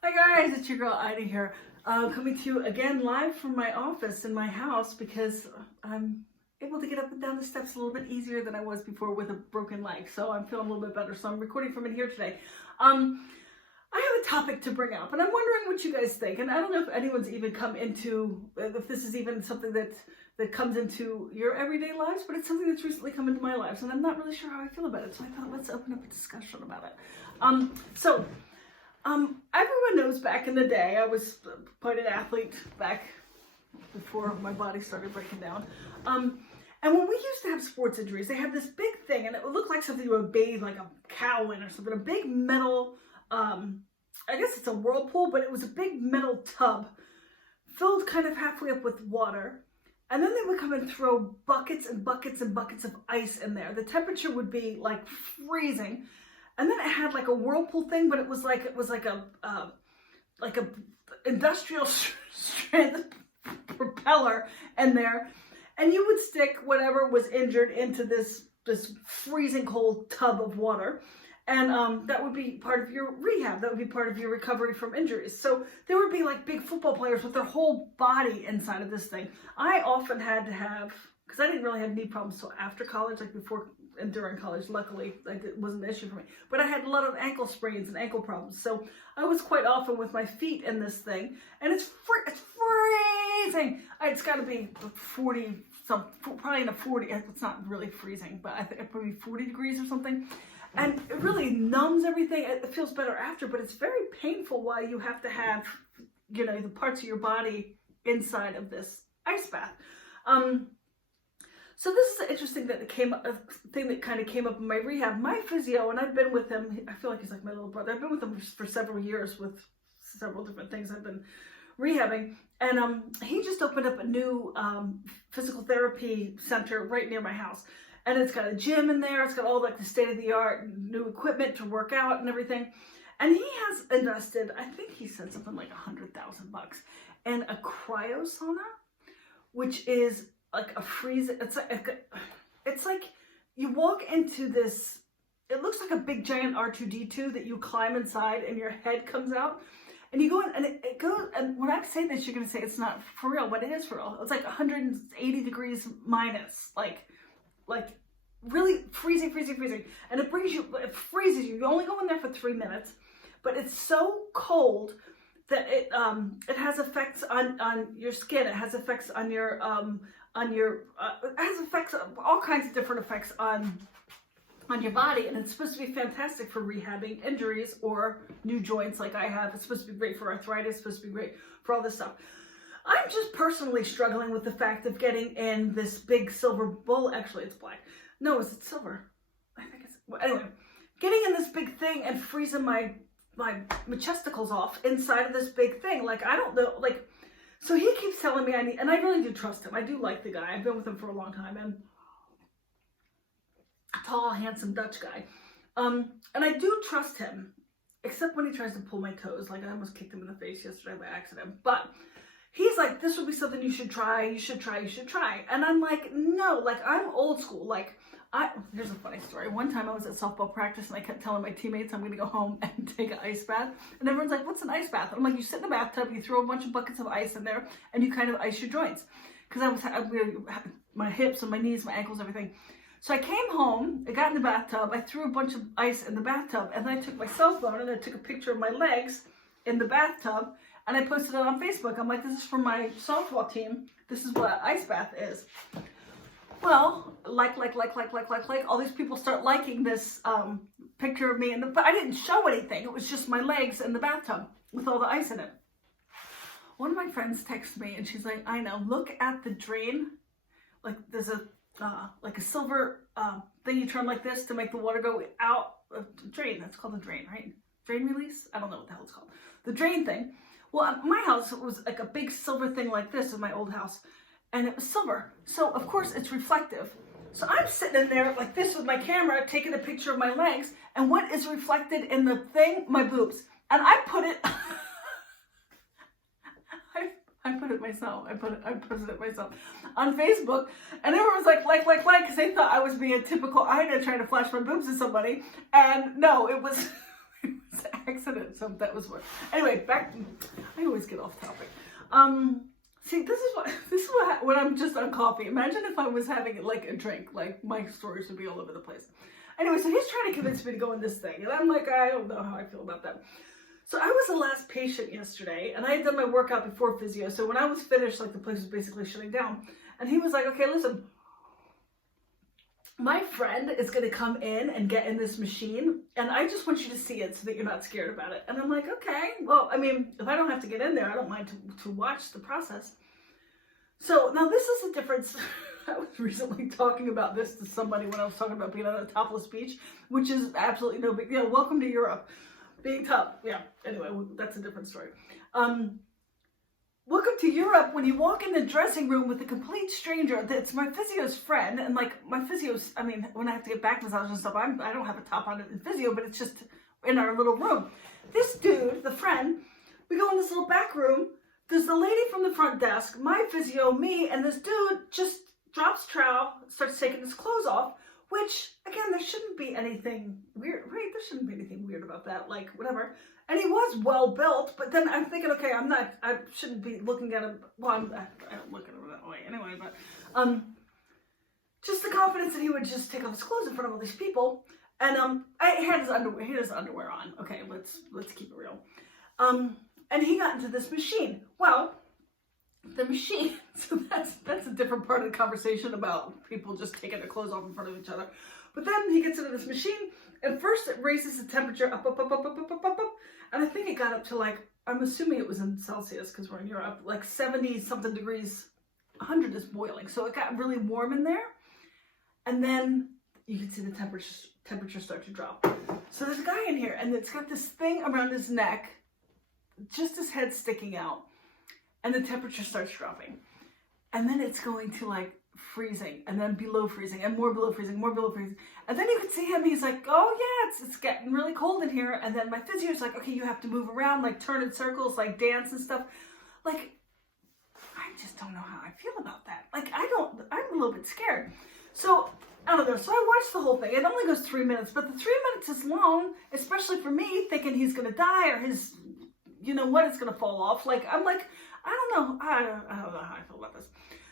Hi guys, it's your girl Ida here, coming to you again live from my office in my house because I'm able to get up and down the steps a little bit easier than I was before with a broken leg. So I'm feeling a little bit better. So I'm recording from in here today. I have a topic to bring up, and I'm wondering what you guys think. And I don't know if anyone's even come into, if this is even something that comes into your everyday lives, but it's something that's recently come into my lives, and I'm not really sure how I feel about it. So I thought let's open up a discussion about it. Everyone knows back in the day, I was quite an athlete back before my body started breaking down. And when we used to have sports injuries, they had this big thing, and it would look like something you would bathe like a cow in or something, a big metal, I guess it's a whirlpool, but it was a big metal tub filled kind of halfway up with water. And then they would come and throw buckets and buckets and buckets of ice in there. The temperature would be like freezing. And then it had like a whirlpool thing, but it was like a industrial strength propeller in there, and you would stick whatever was injured into this freezing cold tub of water, and that would be part of your rehab. That would be part of your recovery from injuries. So there would be like big football players with their whole body inside of this thing. I often had to have, because I didn't really have knee problems till after college, like before and during college, luckily, like it wasn't an issue for me. But I had a lot of ankle sprains and ankle problems. So I was quite often with my feet in this thing, and it's freezing. It's got to be 40, probably in the 40, it's not really freezing, but I think it probably 40 degrees or something. And it really numbs everything. It feels better after, but it's very painful while you have to have, the parts of your body inside of this ice bath. So this is an interesting thing that kind of came up in my rehab. My physio, and I've been with him, I feel like he's like my little brother. I've been with him for several years with several different things I've been rehabbing. And he just opened up a new physical therapy center right near my house. And it's got a gym in there. It's got all like the state-of-the-art new equipment to work out and everything. And he has invested, I think he said something like $100,000 in a cryo-sauna, which is like a freeze. It's like you walk into this, it looks like a big giant R2-D2 that you climb inside and your head comes out and you go in and it goes, and when I say this you're gonna say it's not for real, but it is for real. It's like 180 degrees minus, like really freezing, and it freezes you. You only go in there for 3 minutes, but it's so cold that it has effects on your skin. It has effects on your it has effects, all kinds of different effects on your body, and it's supposed to be fantastic for rehabbing injuries or new joints like I have. It's supposed to be great for arthritis. It's supposed to be great for all this stuff. I'm just personally struggling with the fact of getting in this big silver bowl. Actually, it's black. No, is it silver? I think it's, well, anyway, getting in this big thing and freezing my chesticles off inside of this big thing. Like, I don't know, like, so he keeps telling me and I really do trust him. I do like the guy. I've been with him for a long time, and tall, handsome Dutch guy. And I do trust him, except when he tries to pull my toes. Like, I almost kicked him in the face yesterday by accident. But he's like, this would be something you should try. You should try. And I'm like, no, like, I'm old school. Like, here's a funny story. One time I was at softball practice and I kept telling my teammates I'm going to go home and take an ice bath. And everyone's like, what's an ice bath? I'm like, you sit in the bathtub, you throw a bunch of buckets of ice in there, and you kind of ice your joints. Because my hips and my knees, my ankles, everything. So I came home, I got in the bathtub, I threw a bunch of ice in the bathtub, and then I took my cell phone and I took a picture of my legs in the bathtub, and I posted it on Facebook. I'm like, this is for my softball team. This is what an ice bath is. Well, like, all these people start liking this picture of me, but I didn't show anything. It was just my legs in the bathtub with all the ice in it. One of my friends texted me, and she's like, I know, look at the drain. Like, there's a silver thing you turn like this to make the water go out. Drain, that's called a drain, right? Drain release? I don't know what the hell it's called. The drain thing. Well, at my house, it was like a big silver thing like this in my old house. And it was silver. So, of course, it's reflective. So I'm sitting in there like this with my camera, taking a picture of my legs. And what is reflected in the thing? My boobs. And I put it... I put it myself. I posted it myself on Facebook, and everyone was like, because they thought I was being a typical Ida trying to flash my boobs to somebody, and no, it was, it was in it. So that was what. Anyway, I always get off topic. See, this is what when I'm just on coffee. Imagine if I was having like a drink. Like my stories would be all over the place. Anyway, so he's trying to convince me to go in this thing, and I'm like, I don't know how I feel about that. So I was the last patient yesterday, and I had done my workout before physio. So when I was finished, like the place was basically shutting down, and he was like, okay, listen. My friend is going to come in and get in this machine, and I just want you to see it so that you're not scared about it. And I'm like, okay, well, I mean, if I don't have to get in there, I don't mind to watch the process. So now this is a difference. I was recently talking about this to somebody when I was talking about being on a topless beach, which is absolutely no big deal. Welcome to Europe. Being tough. Yeah, anyway, that's a different story. Welcome to Europe when you walk in the dressing room with a complete stranger that's my physio's friend, and like my physio's, I mean, when I have to get back massages and stuff, I don't have a top on it in physio, but it's just in our little room. This dude, the friend, we go in this little back room, there's the lady from the front desk, my physio, me, and this dude just drops trowel, starts taking his clothes off, which, again, there shouldn't be anything weird, right? There shouldn't be anything weird about that, like, whatever. And he was well built, but then I'm thinking, okay, I shouldn't be looking at him, well, I don't look at him that way anyway, but, just the confidence that he would just take off his clothes in front of all these people, and, he had his underwear on, okay, let's keep it real, and he got into this machine. Well, the machine, so that's a different part of the conversation about people just taking their clothes off in front of each other, but then he gets into this machine, and first it raises the temperature up, and I think it got up to like, I'm assuming it was in Celsius because we're in Europe, like 70 something degrees, 100 is boiling. So it got really warm in there. And then you can see the temperature start to drop. So there's a guy in here and it's got this thing around his neck, just his head sticking out. And the temperature starts dropping. And then it's going to like freezing and then below freezing and more below freezing, more below freezing. And then you can see him, he's like, oh yeah, it's getting really cold in here. And then my physio's like, okay, you have to move around, like turn in circles, like dance and stuff. Like, I just don't know how I feel about that. Like, I'm a little bit scared. So, I don't know. So I watched the whole thing. It only goes 3 minutes, but the 3 minutes is long, especially for me, thinking he's going to die or his, you know what, it's going to fall off. Like, I'm like, I don't know how I feel about this.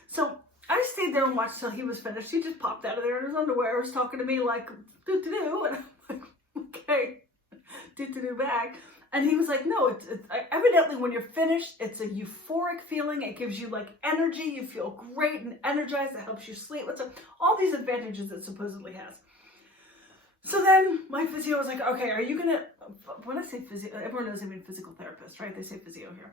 So, I stayed there and watched till he was finished. He just popped out of there in his underwear, was talking to me like, do-do-do, and I'm like, okay, do-do-do back. And he was like, no, it's evidently when you're finished, it's a euphoric feeling. It gives you like energy. You feel great and energized. It helps you sleep. All these advantages it supposedly has. So then my physio was like, okay, are you going to, when I say physio, everyone knows I mean physical therapist, right? They say physio here.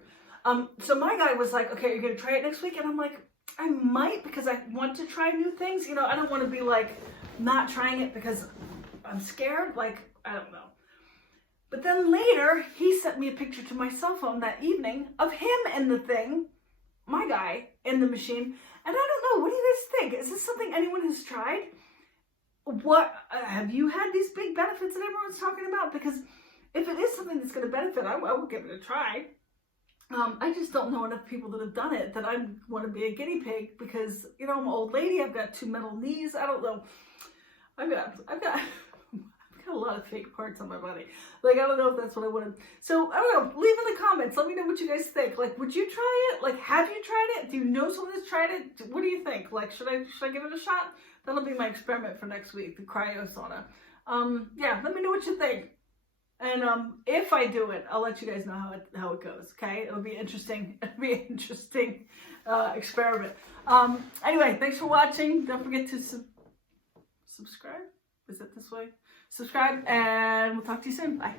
So my guy was like, okay, are you going to try it next week? And I'm like, I might, because I want to try new things. You know, I don't want to be like not trying it because I'm scared. Like, I don't know. But then later, he sent me a picture to my cell phone that evening of him in the thing, my guy, in the machine. And I don't know, what do you guys think? Is this something anyone has tried? What, have you had these big benefits that everyone's talking about? Because if it is something that's going to benefit, I will give it a try. I just don't know enough people that have done it that I want to be a guinea pig because, you know, I'm an old lady. I've got 2 metal knees. I don't know. I've got a lot of fake parts on my body. Like, I don't know if that's what I want to. So, I don't know. Leave in the comments. Let me know what you guys think. Like, would you try it? Like, have you tried it? Do you know someone that's tried it? What do you think? Like, should I give it a shot? That'll be my experiment for next week, the Cryo-Sauna. Yeah, let me know what you think. And if I do it, I'll let you guys know how it goes. Okay, it'll be interesting. It'll be an interesting experiment. Anyway, thanks for watching. Don't forget to subscribe. Is it this way? Subscribe, and we'll talk to you soon. Bye.